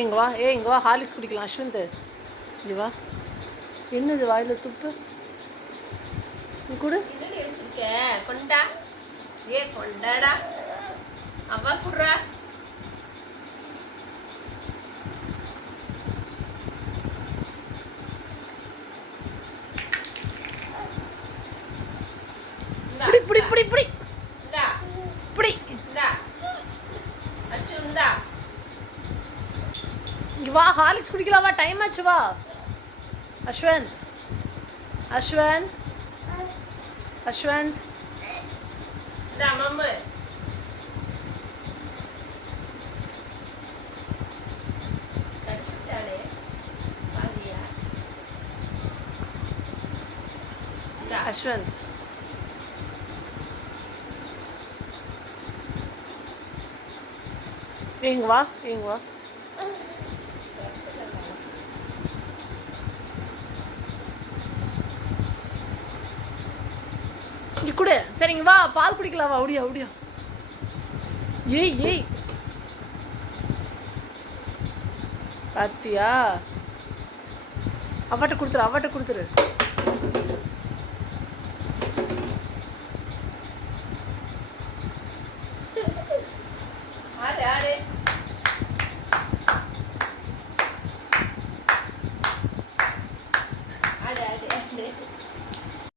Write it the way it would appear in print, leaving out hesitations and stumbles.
இங்கே வா இங்கே வா ஹார்லிக்ஸ் குடிக்கலாம் அஸ்வந்த். இங்கே வா. என்னது வாயில் துப்பு? நீ கொடு. கொண்டா கொண்டாடா அவா குடுறா. புடி புடி புடி புடி புடி. இங்கே வா ஹார்லிக்ஸ் குடிக்கலாம். வா டைம் ஆச்சு. வா அஸ்வந்த் அஸ்வந்த் அஸ்வந்த். அஸ்வந்த் இங்கே வா இங்கே வா. இங்கே கொடு. சரிங்க வா பால் குடிக்கலாம். வா ஓடியா ஓடியா. ஏய் ஏய் பாத்தியா? அவட்ட கொடுத்துரு அவட்ட கொடுத்துரு.